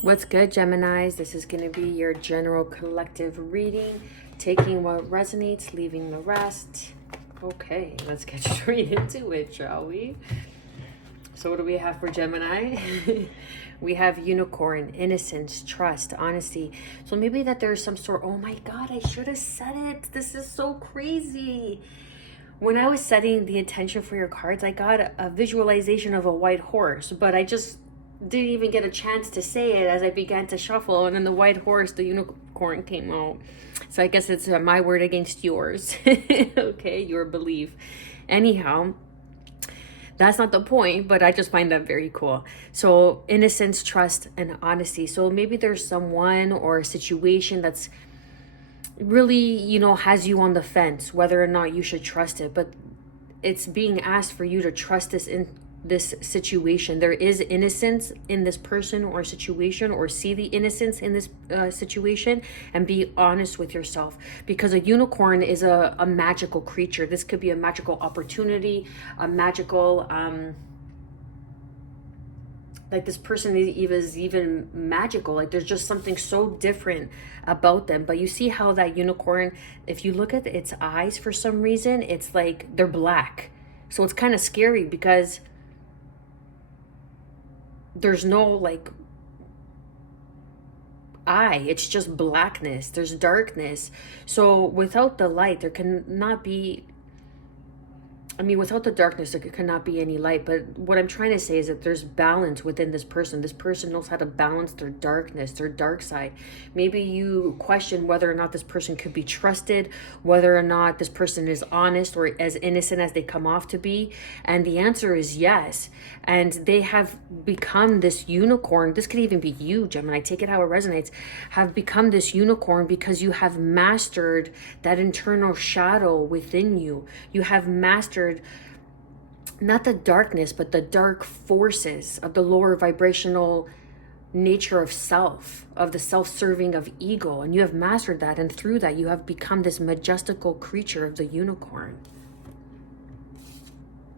What's good, Geminis? This is going to be your general collective reading, taking what resonates, leaving the rest. Okay, let's get straight into it, shall we? So what do we have for Gemini? We have unicorn, innocence, trust, honesty. So maybe that there's some sort, oh my God, I should have said it. This is so crazy. When I was setting the intention for your cards, I got a visualization of a white horse, but I just didn't even get a chance to say it as I began to shuffle, and then the white horse, the unicorn, came out. So I guess it's my word against yours. Okay, your belief. Anyhow, that's not the point, but I just find that very cool. So innocence, trust, and honesty. So maybe there's someone or a situation that's really, has you on the fence whether or not you should trust it, but it's being asked for you to trust this situation. There is innocence in this person or situation, or see the innocence in this situation, and be honest with yourself, because a unicorn is a magical creature. This could be a magical opportunity, a magical like this person is even magical. Like there's just something so different about them. But you see how that unicorn, if you look at its eyes, for some reason it's like they're black. So it's kind of scary because there's no like eye, it's just blackness, there's darkness. So without the light there cannot be, without the darkness, there cannot be any light. But what I'm trying to say is that there's balance within this person. This person knows how to balance their darkness, their dark side. Maybe you question whether or not this person could be trusted, whether or not this person is honest or as innocent as they come off to be. And the answer is yes. And they have become this unicorn. This could even be you, Gemini. Take it how it resonates. Have become this unicorn because you have mastered that internal shadow within you. You have mastered not the darkness, but the dark forces of the lower vibrational nature of self, of the self-serving of ego. And you have mastered that. And through that, you have become this majestical creature of the unicorn.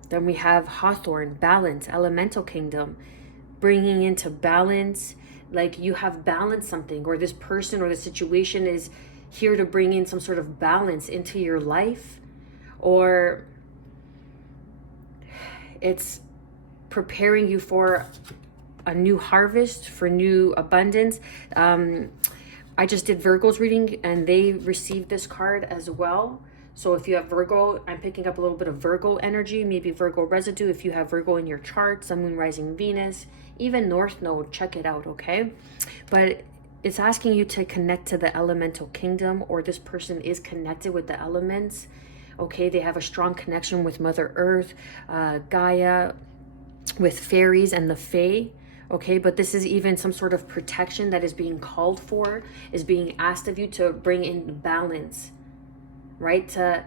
Then we have Hawthorne, balance, elemental kingdom, bringing into balance. Like you have balanced something, or this person or the situation is here to bring in some sort of balance into your life, or it's preparing you for a new harvest, for new abundance. I just did Virgo's reading and they received this card as well. So if you have Virgo, I'm picking up a little bit of Virgo energy, maybe Virgo residue. If you have Virgo in your chart, Sun, Moon, Rising, Venus, even North Node, check it out, okay? But it's asking you to connect to the elemental kingdom, or this person is connected with the elements. Okay, they have a strong connection with Mother Earth, Gaia, with fairies and the Fae. Okay, but this is even some sort of protection that is being called for, is being asked of you to bring in balance, right? To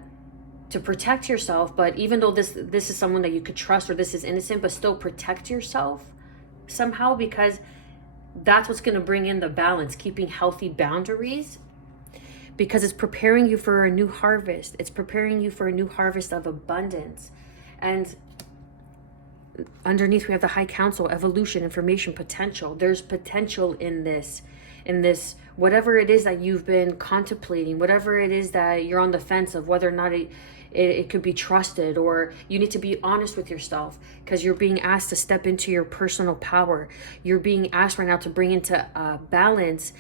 protect yourself. But even though this is someone that you could trust, or this is innocent, but still protect yourself somehow, because that's what's going to bring in the balance, keeping healthy boundaries. Because it's preparing you for a new harvest. It's preparing you for a new harvest of abundance. And underneath we have the High Council, evolution, information, potential. There's potential in this, whatever it is that you've been contemplating, whatever it is that you're on the fence of whether or not it could be trusted, or you need to be honest with yourself, because you're being asked to step into your personal power. You're being asked right now to bring into balance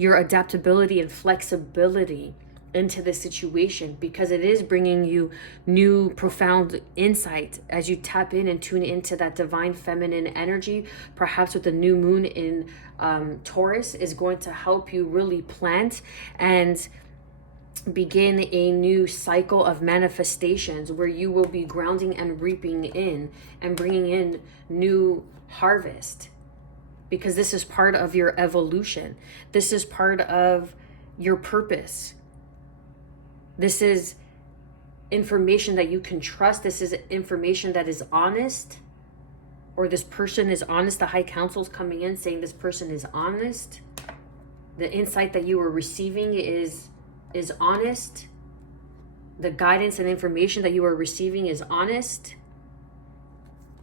your adaptability and flexibility into this situation, because it is bringing you new profound insight as you tap in and tune into that divine feminine energy. Perhaps with the new moon in Taurus is going to help you really plant and begin a new cycle of manifestations, where you will be grounding and reaping in and bringing in new harvest. Because this is part of your evolution. This is part of your purpose. This is information that you can trust. This is information that is honest, or this person is honest. The High Council is coming in saying this person is honest. The insight that you are receiving is honest. The guidance and information that you are receiving is honest.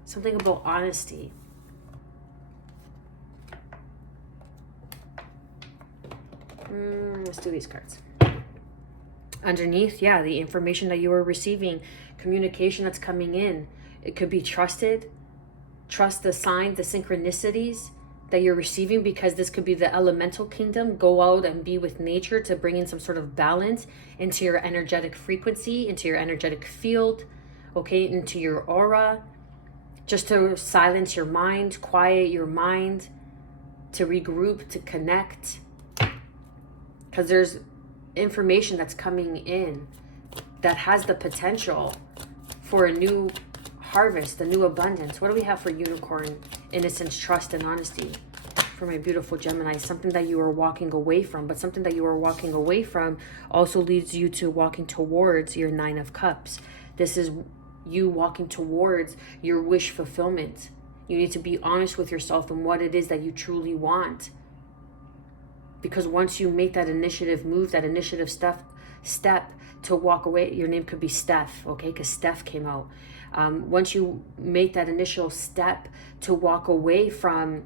Something about honesty. Let's do these cards. Underneath, yeah, the information that you are receiving, communication that's coming in. It could be trusted. Trust the signs, the synchronicities that you're receiving, because this could be the elemental kingdom. Go out and be with nature to bring in some sort of balance into your energetic frequency, into your energetic field, okay, into your aura, just to silence your mind, quiet your mind, to regroup, to connect. Because there's information that's coming in that has the potential for a new harvest, a new abundance. What do we have for unicorn? Innocence, trust, and honesty. For my beautiful Gemini, something that you are walking away from, but something that you are walking away from also leads you to walking towards your 9 of Cups. This is you walking towards your wish fulfillment. You need to be honest with yourself and what it is that you truly want. Because once you make that initiative move, that initiative step to walk away, your name could be Steph, okay? Because Steph came out. Once you make that initial step to walk away from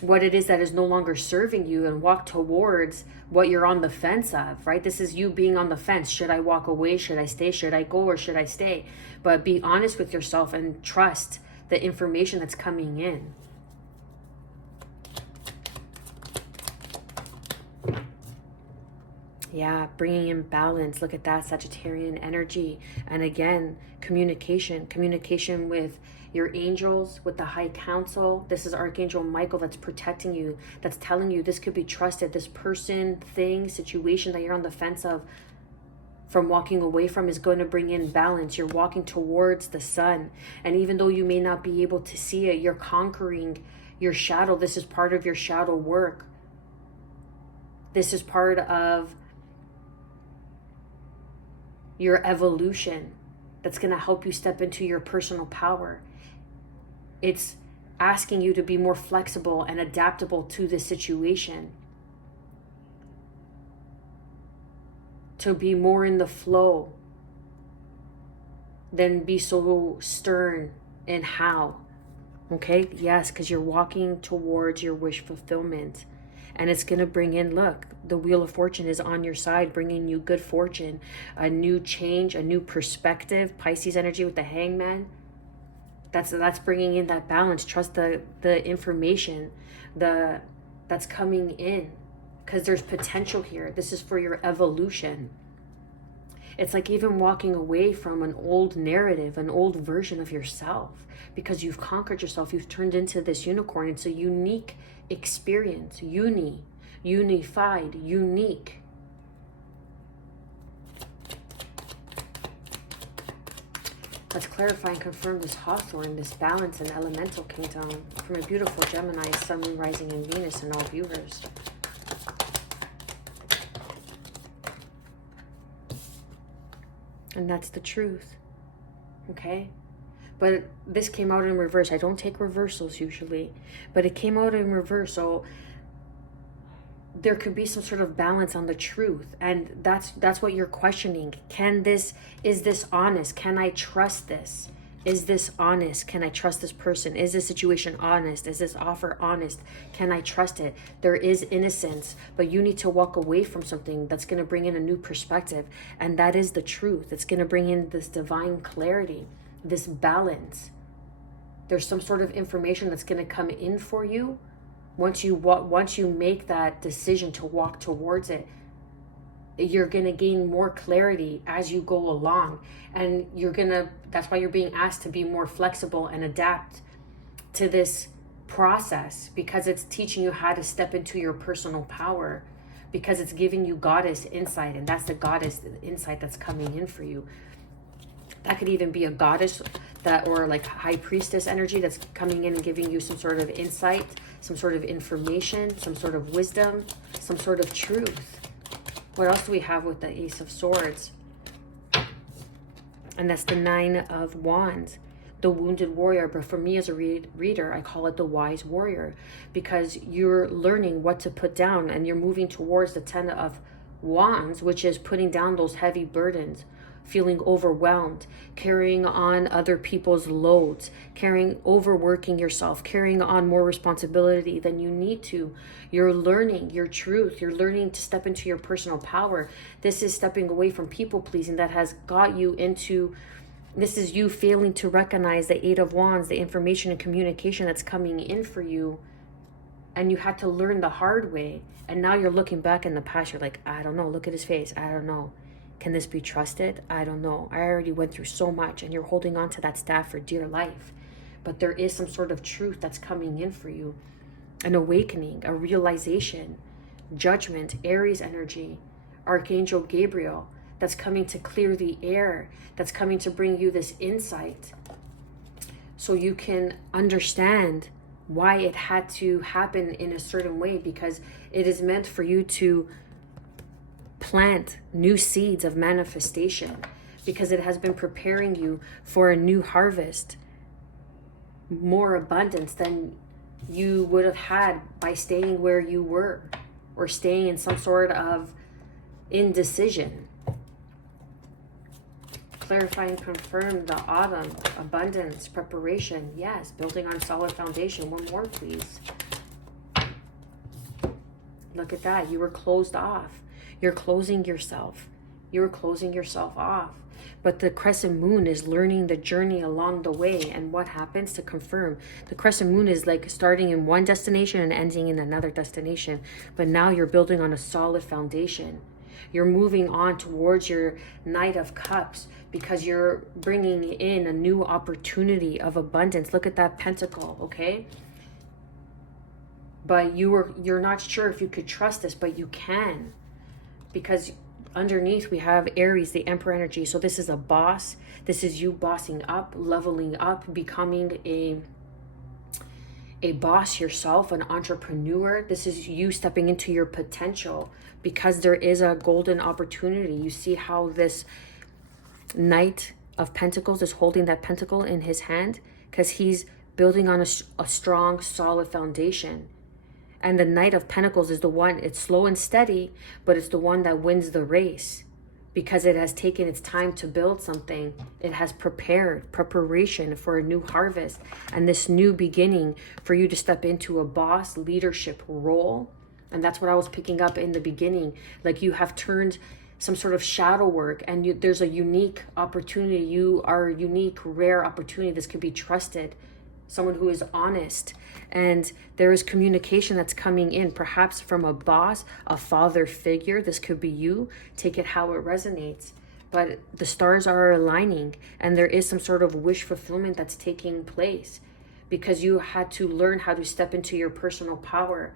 what it is that is no longer serving you and walk towards what you're on the fence of, right? This is you being on the fence. Should I walk away? Should I stay? Should I go or should I stay? But be honest with yourself and trust the information that's coming in. Yeah, bringing in balance. Look at that Sagittarian energy. And again, communication with your angels, with the high council. This is Archangel Michael that's protecting you, that's telling you this could be trusted. This person, thing, situation that you're on the fence of from walking away from is going to bring in balance. You're walking towards the sun. And even though you may not be able to see it, you're conquering your shadow. This is part of your shadow work. This is part of your evolution that's going to help you step into your personal power. It's asking you to be more flexible and adaptable to this situation, to be more in the flow than be so stern in how. Okay, yes, because you're walking towards your wish fulfillment. And it's going to bring in, look, the Wheel of Fortune is on your side, bringing you good fortune, a new change, a new perspective. Pisces energy with the Hangman. That's bringing in that balance. Trust the information that's coming in, because there's potential here. This is for your evolution. It's like even walking away from an old narrative, an old version of yourself, because you've conquered yourself. You've turned into this unicorn. It's a unique experience. Unified, unique. Let's clarify and confirm this Hawthorne, this balance and elemental kingdom from a beautiful Gemini, Sun, Moon, Rising, and Venus, and all viewers. And that's the truth. Okay? But this came out in reverse. I don't take reversals usually, but it came out in reverse. So there could be some sort of balance on the truth. And that's what you're questioning. Is this honest? Can I trust this? Is this honest? Can I trust this person? Is this situation honest? Is this offer honest? Can I trust it? There is innocence, but you need to walk away from something that's going to bring in a new perspective. And that is the truth. It's going to bring in this divine clarity, this balance. There's some sort of information that's going to come in for you once you make that decision to walk towards it. You're going to gain more clarity as you go along, and that's why you're being asked to be more flexible and adapt to this process, because it's teaching you how to step into your personal power, because it's giving you goddess insight, and that's the goddess insight that's coming in for you. That could even be a goddess or like high priestess energy that's coming in and giving you some sort of insight, some sort of information, some sort of wisdom, some sort of truth. What else do we have with the Ace of Swords? And that's the 9 of Wands, the wounded warrior. But for me as a reader, I call it the wise warrior, because you're learning what to put down, and you're moving towards the 10 of Wands, which is putting down those heavy burdens, feeling overwhelmed, carrying on other people's loads, overworking yourself, carrying on more responsibility than you need to. You're learning your truth. You're learning to step into your personal power. This is stepping away from people pleasing that has got you into, this is you failing to recognize the Eight of Wands, the information and communication that's coming in for you. And you had to learn the hard way. And now you're looking back in the past. You're like, I don't know. Look at his face. I don't know. Can this be trusted? I don't know. I already went through so much. And you're holding on to that staff for dear life. But there is some sort of truth that's coming in for you. An awakening, a realization, judgment, Aries energy, Archangel Gabriel, that's coming to clear the air, that's coming to bring you this insight so you can understand why it had to happen in a certain way, because it is meant for you to plant new seeds of manifestation, because it has been preparing you for a new harvest, more abundance than you would have had by staying where you were or staying in some sort of indecision. Clarify and confirm the autumn, abundance, preparation. Yes, building on solid foundation. One more, please. Look at that. You were closed off. You're closing yourself. You're closing yourself off. But the crescent moon is learning the journey along the way. And what happens to confirm? The crescent moon is like starting in one destination and ending in another destination. But now you're building on a solid foundation. You're moving on towards your Knight of Cups because you're bringing in a new opportunity of abundance. Look at that pentacle, okay? But you're not sure if you could trust this, but you can. Because underneath we have Aries, the Emperor energy. So this is a boss. This is you bossing up, leveling up, becoming a boss yourself, an entrepreneur. This is you stepping into your potential because there is a golden opportunity. You see how this Knight of Pentacles is holding that pentacle in his hand because he's building on a strong, solid foundation. And the Knight of Pentacles is the one, it's slow and steady, but it's the one that wins the race because it has taken its time to build something. It has preparation for a new harvest and this new beginning for you to step into a boss leadership role. And that's what I was picking up in the beginning. Like you have turned some sort of shadow work and there's a unique opportunity. You are a unique, rare opportunity. This could be trusted. Someone who is honest, and there is communication that's coming in, perhaps from a boss, a father figure. This could be you. Take it how it resonates. But the stars are aligning and there is some sort of wish fulfillment that's taking place because you had to learn how to step into your personal power,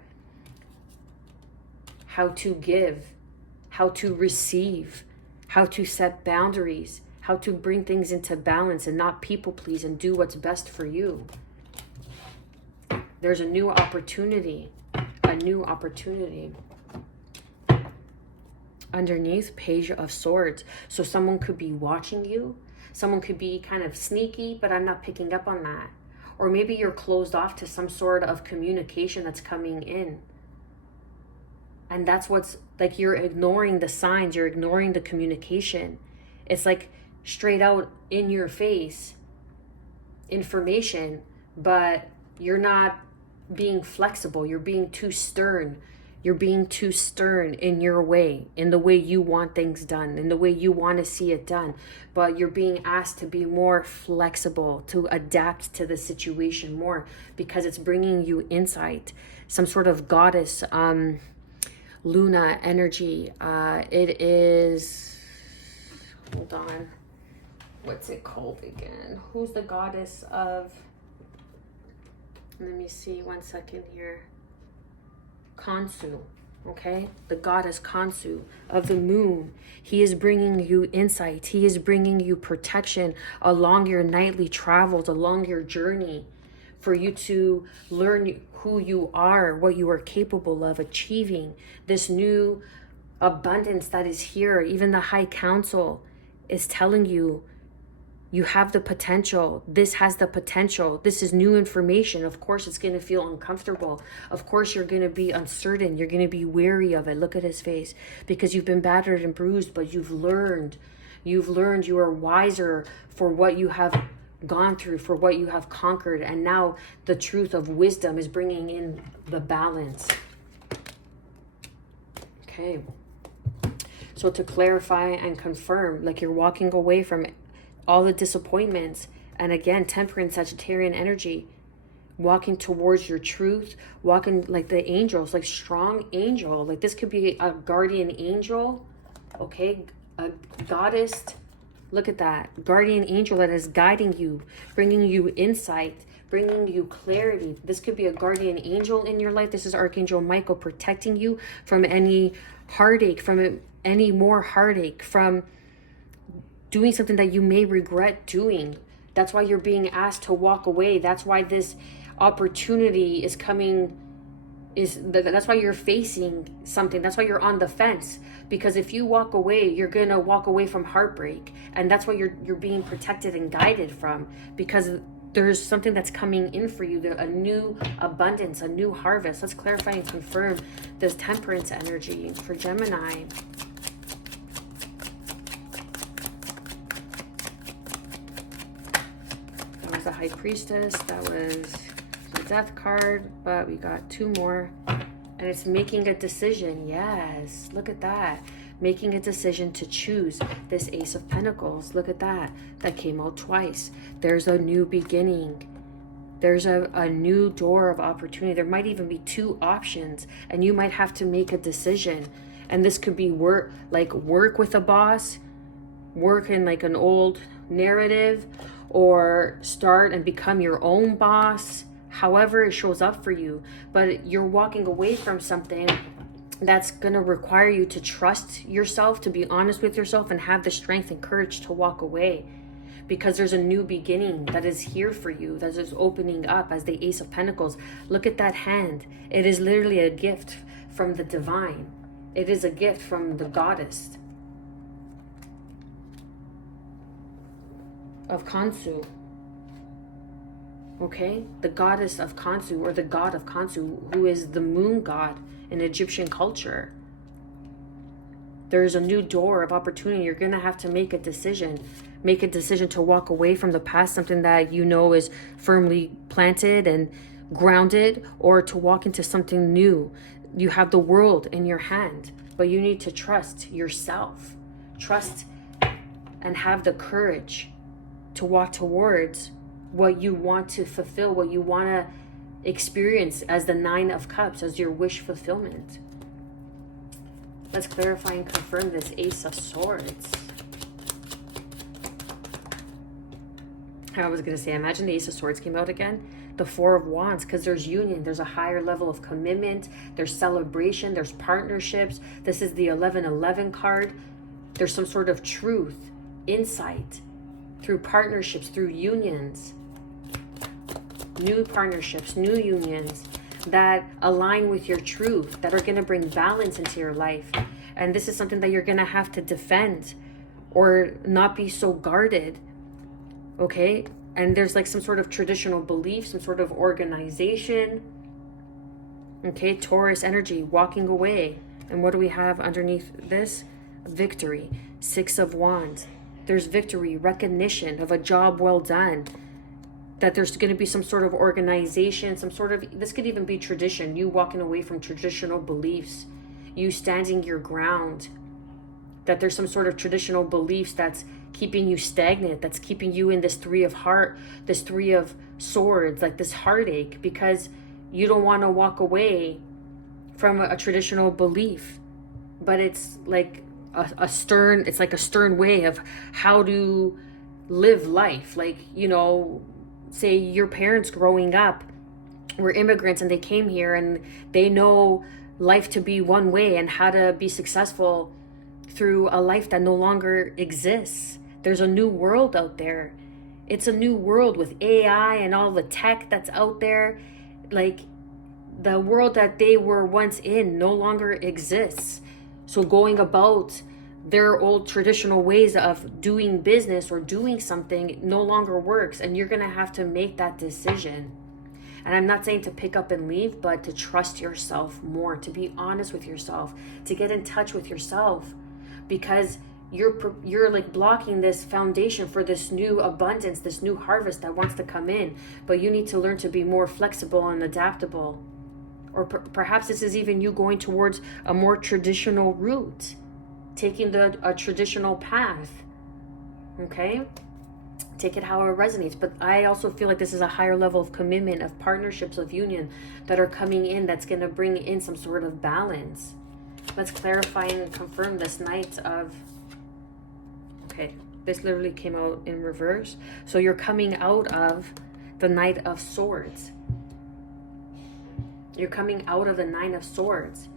how to give, how to receive, how to set boundaries, how to bring things into balance and not people please and do what's best for you. There's a new opportunity, Underneath, Page of Swords. So someone could be watching you. Someone could be kind of sneaky, but I'm not picking up on that. Or maybe you're closed off to some sort of communication that's coming in. And that's what's like, you're ignoring the signs, you're ignoring the communication. It's like straight out in your face information, but you're not being flexible. You're being too stern. You're being too stern in your way, in the way you want things done, in the way you want to see it done. But you're being asked to be more flexible, to adapt to the situation more because it's bringing you insight, some sort of goddess, Luna energy. It is, hold on, what's it called again? Who's the goddess of, let me see, one second here. Khonsu, okay? The goddess Khonsu of the moon. He is bringing you insight. He is bringing you protection along your nightly travels, along your journey, for you to learn who you are, what you are capable of achieving, this new abundance that is here. Even the High Council is telling you, you have the potential. This has the potential. This is new information. Of course, it's going to feel uncomfortable. Of course, you're going to be uncertain. You're going to be weary of it. Look at his face. Because you've been battered and bruised, but you've learned. You've learned, you are wiser for what you have gone through, for what you have conquered. And now the truth of wisdom is bringing in the balance. Okay. So to clarify and confirm, like you're walking away from all the disappointments. And again, Temperance, Sagittarian energy, walking towards your truth, walking like the angels, like strong angel. Like this could be a guardian angel, okay? A goddess. Look at that. Guardian angel that is guiding you, bringing you insight, bringing you clarity. This could be a guardian angel in your life. This is Archangel Michael protecting you from any heartache, from any more heartache, from doing something that you may regret doing. That's why you're being asked to walk away. That's why this opportunity is coming, that's why you're facing something. That's why you're on the fence. Because if you walk away, you're gonna walk away from heartbreak. And that's why you're being protected and guided from. Because there's something that's coming in for you, a new abundance, a new harvest. Let's clarify and confirm this Temperance energy for Gemini. That was the High Priestess. That was the Death card, but we got two more. And it's making a decision. Yes, look at that. Making a decision to choose this Ace of Pentacles. Look at that. That came out twice. There's a new beginning. There's a new door of opportunity. There might even be two options, and you might have to make a decision. And this could be work with a boss, work in like an old narrative, or start and become your own boss. However it shows up for you. But you're walking away from something that's going to require you to trust yourself, to be honest with yourself, and have the strength and courage to walk away. Because there's a new beginning that is here for you, that is opening up as the Ace of Pentacles. Look at that hand. It is literally a gift from the divine. It is a gift from the goddess of Kansu. Okay, the goddess of Kansu, or the god of Kansu, who is the moon god in Egyptian culture. There's a new door of opportunity. You're going to have to make a decision. Make a decision to walk away from the past, something that you know is firmly planted and grounded, or to walk into something new. You have the world in your hand, but you need to trust yourself. Trust and have the courage to walk towards what you want to fulfill, what you want to experience as the Nine of Cups, as your wish fulfillment. Let's clarify and confirm this Ace of Swords. I was going to say, imagine the Ace of Swords came out again. The Four of Wands, because there's union. There's a higher level of commitment. There's celebration. There's partnerships. This is the 1111 card. There's some sort of truth, insight, through partnerships, through unions. New partnerships, new unions that align with your truth, that are going to bring balance into your life. And this is something that you're going to have to defend, or not be so guarded. Okay? And there's like some sort of traditional belief, some sort of organization. Okay? Taurus energy, walking away. And what do we have underneath this? Victory. Six of Wands. There's victory, recognition of a job well done. That there's going to be some sort of organization, some sort of, this could even be tradition, you walking away from traditional beliefs, you standing your ground, that there's some sort of traditional beliefs that's keeping you stagnant, that's keeping you in this Three of Heart, this Three of Swords, like this heartache, because you don't want to walk away from a traditional belief. But it's like a stern way of how to live life. Like, you know, say your parents growing up were immigrants and they came here and they know life to be one way and how to be successful through a life that no longer exists. There's a new world out there. It's a new world with AI and all the tech that's out there. Like, the world that they were once in no longer exists. So going about their old traditional ways of doing business or doing something no longer works, and you're going to have to make that decision. And I'm not saying to pick up and leave, but to trust yourself more, to be honest with yourself, to get in touch with yourself, because you're like blocking this foundation for this new abundance, this new harvest that wants to come in. But you need to learn to be more flexible and adaptable. Or perhaps this is even you going towards a more traditional route, taking a traditional path. Okay, take it how it resonates. But I also feel like this is a higher level of commitment, of partnerships, of union that are coming in, that's going to bring in some sort of balance. Let's clarify and confirm this Knight of... Okay, this literally came out in reverse. So you're coming out of the Knight of Swords. You're coming out of the Nine of Swords.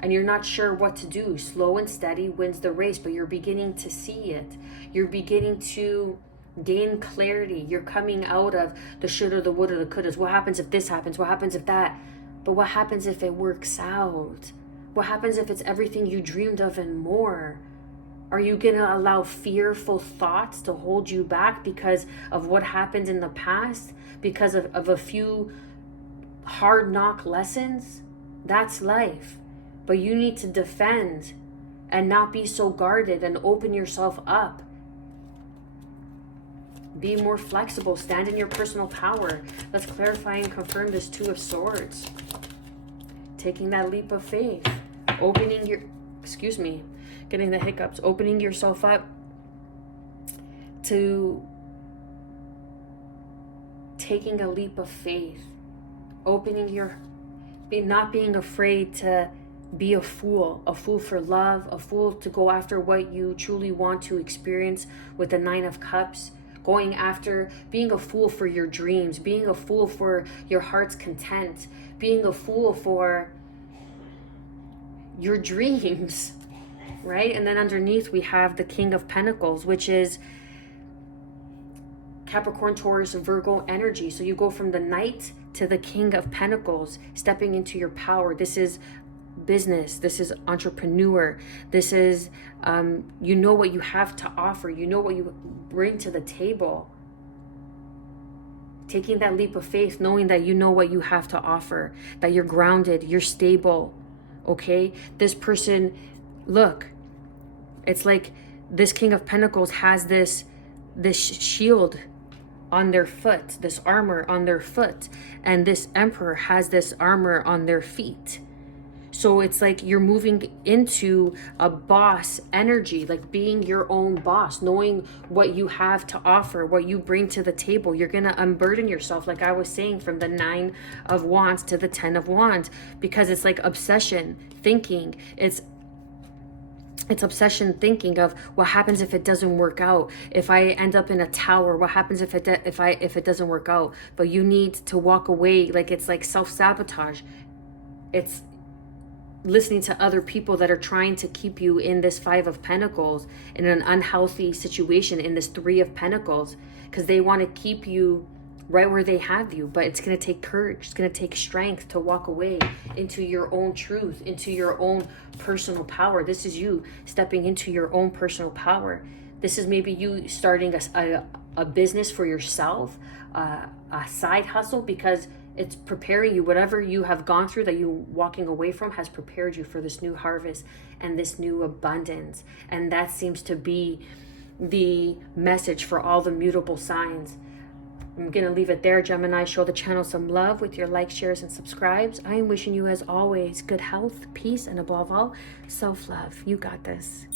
And you're not sure what to do. Slow and steady wins the race, but you're beginning to see it. You're beginning to gain clarity. You're coming out of the shoulda, the woulda, the couldas. What happens if this happens? What happens if that? But what happens if it works out? What happens if it's everything you dreamed of and more? Are you going to allow fearful thoughts to hold you back because of what happened in the past? Because of a few hard knock lessons? That's life. But you need to defend and not be so guarded and open yourself up. Be more flexible. Stand in your personal power. Let's clarify and confirm this Two of Swords. Taking that leap of faith. Opening your... Excuse me. Getting the hiccups. Opening yourself up to taking a leap of faith. Opening your... Not being afraid to be a fool for love, a fool to go after what you truly want to experience with the Nine of Cups. Going after, being a fool for your dreams, being a fool for your heart's content, being a fool for your dreams, right? And then underneath we have the King of Pentacles, which is Capricorn, Taurus, Virgo energy. So you go from the Knight to the King of Pentacles, stepping into your power. This is business. This is entrepreneur. This is, you know what you have to offer. You know what you bring to the table. Taking that leap of faith, knowing that you know what you have to offer, that you're grounded, you're stable, okay? This person, look, it's like this King of Pentacles has this shield on their foot, this armor on their foot, and this Emperor has this armor on their feet. So it's like you're moving into a boss energy, like being your own boss, knowing what you have to offer, what you bring to the table. You're going to unburden yourself, like I was saying, from the Nine of Wands to the Ten of Wands, because it's like obsession thinking. It's obsession thinking of what happens if it doesn't work out. If I end up in a tower, what happens if it doesn't work out? But you need to walk away. Like it's like self-sabotage. It's listening to other people that are trying to keep you in this Five of Pentacles, in an unhealthy situation, in this Three of Pentacles, because they want to keep you right where they have you. But it's going to take courage. It's going to take strength to walk away into your own truth, into your own personal power. This is you stepping into your own personal power. This is maybe you starting a business for yourself, a side hustle, because it's preparing you. Whatever you have gone through that you walking away from has prepared you for this new harvest and this new abundance. And that seems to be the message for all the mutable signs. I'm going to leave it there, Gemini. Show the channel some love with your likes, shares, and subscribes. I am wishing you, as always, good health, peace, and above all, self-love. You got this.